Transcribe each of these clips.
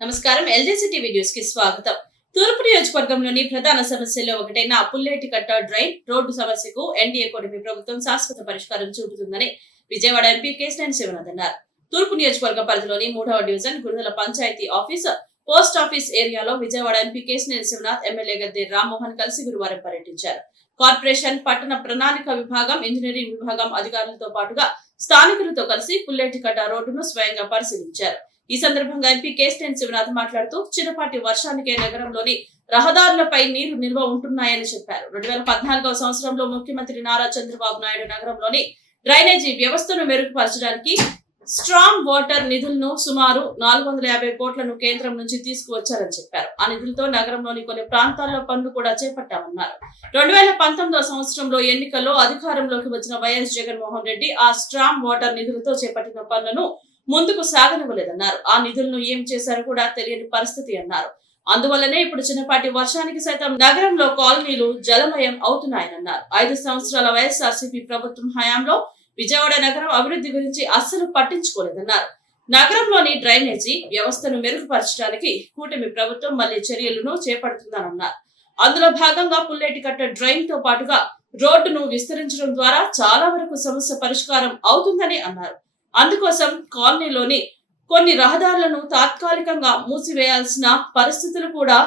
నమస్కారం. ఎల్జేసీ TV news కి స్వాగతం. తూర్పు నియోజకవర్గంలోని ప్రధాన సమస్యల్లో ఒకటైన పుల్లేటికట్ట డ్రైన్ రోడ్డు సమస్యకు ఎన్డీఏ కూటమి ప్రభుత్వం శాశ్వత పరిష్కారం చూపుతుందని విజయవాడ ఎంపీ కేశినేని శివనాథ్ అన్నారు. తూర్పు నియోజకవర్గ పరిధిలోని 3వ division Gurudala panchayat office, post office ఏరియాలో విజయవాడ ఎంపీ కేశినేని శివనాథ్, ఎమ్మెల్యే గద్దె రామ్మోహన్ కలిసి గురువారం పర్యటించారు. కార్పొరేషన్, పట్టణ ప్రణాళిక విభాగం, ఇంజనీరింగ్ విభాగం అధికారులతో పాటుగా స్థానికులతో కలిసి పుల్లేటికట్ట రోడ్డును స్వయంగా పరిశీలించారు. ఈ సందర్భంగా ఎంపీ కేశినేని శివనాథ్ మాట్లాడుతూ చిన్నపాటి వర్షానికే నగరంలోని రహదారులపై నీరు నిల్వ ఉంటున్నాయని చెప్పారు. 2014వ సంవత్సరంలో ముఖ్యమంత్రి నారా చంద్రబాబు నాయుడు నగరంలోని డ్రైనేజీ వ్యవస్థను మెరుగుపరచడానికి స్ట్రాంగ్ వాటర్ నిధులను సుమారు 450 కోట్లను కేంద్రం నుంచి తీసుకువచ్చారని చెప్పారు. ఆ నిధులతో నగరంలోని కొన్ని ప్రాంతాల్లో పనులు కూడా చేపట్టామన్నారు. 2019వ సంవత్సరంలో ఎన్నికల్లో అధికారంలోకి వచ్చిన వైఎస్ జగన్మోహన్ రెడ్డి ఆ స్ట్రాంగ్ వాటర్ నిధులతో చేపట్టిన పనులను ముందుకు సాగనివ్వలేదన్నారు. ఆ నిధులను ఏం చేశారో కూడా తెలియని పరిస్థితి అన్నారు. అందువల్లనే ఇప్పుడు చిన్నపాటి వర్షానికి సైతం నగరంలో కాలనీలు జలమయం అవుతున్నాయన్నారు. 5 సంవత్సరాల వైఎస్ఆర్సీపీ ప్రభుత్వం హయాంలో విజయవాడ నగరం అభివృద్ధి గురించి అస్సలు పట్టించుకోలేదన్నారు. నగరంలోని డ్రైనేజీ వ్యవస్థను మెరుగుపరచడానికి కూటమి ప్రభుత్వం మళ్లీ చర్యలను చేపడుతుందన్నారు. అందులో భాగంగా పుల్లేటికట్ట డ్రైన్ తో పాటుగా రోడ్డును విస్తరించడం ద్వారా చాలా వరకు సమస్య పరిష్కారం అవుతుందని అన్నారు. అందుకోసం కాలనీలోని కొన్ని రహదారులను తాత్కాలికంగా మూసివేయాల్సిన పరిస్థితులు కూడా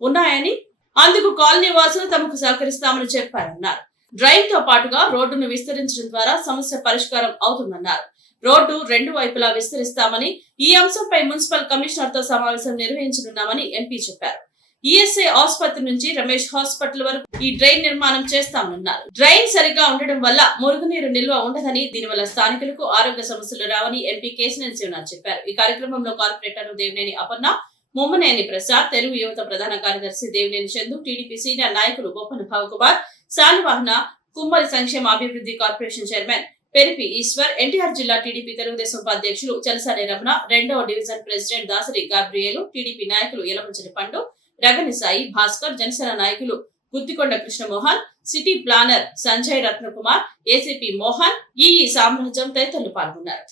ఉన్నాయని, అందుకు కాలనీ వాసులు తమకు సహకరిస్తామని చెప్పారన్నారు. డ్రైన్ తో పాటుగా రోడ్డును విస్తరించడం ద్వారా సమస్య పరిష్కారం అవుతుందన్నారు. రోడ్డు 2 వైపులా విస్తరిస్తామని, ఈ అంశంపై మున్సిపల్ కమిషనర్ తో సమావేశం నిర్వహించనున్నామని ఎంపీ చెప్పారు. ఈఎస్ఐ ఆసుపత్రి నుంచి రమేష్ హాస్పిటల్ వరకు ఈ డ్రైన్ నిర్మాణం చేస్తామన్నారు. డ్రైన్ సరిగా ఉండడం వల్ల మురుగునీరు నిల్వ ఉండదని, దీనివల్ల స్థానికులకు ఆరోగ్య సమస్యలు రావని ఎంపీ కేశినేని శివనాథ్ చెప్పారు. ఈ కార్యక్రమంలో కార్పొరేటర్ దేవినేని అపర్ణ, ముమ్మనేని ప్రసాద్, తెలుగు యువత ప్రధాన కార్యదర్శి దేవినేని చందు, టీడీపీ సీనియర్ నాయకులు బొప్పన భావకుమార్, శాలివాహన, కుమ్మరి సంక్షేమ అభివృద్ధి corporation chairman Peripi Eshwar, NTR జిల్లా టీడీపీ తెలుగుదేశం ఉపాధ్యక్షులు చలసాని రమణ, 2వ division president Dasari Gabriel, TDP నాయకులు యలమంచిలి పండు, రగని సాయి, భాస్కర్, జనసేన నాయకులు Guttikonda Krishnamohan, city planner Sanjay Ratnakumar, ACP Mohan, EE Samrajyam తదితరులు పాల్గొన్నారు.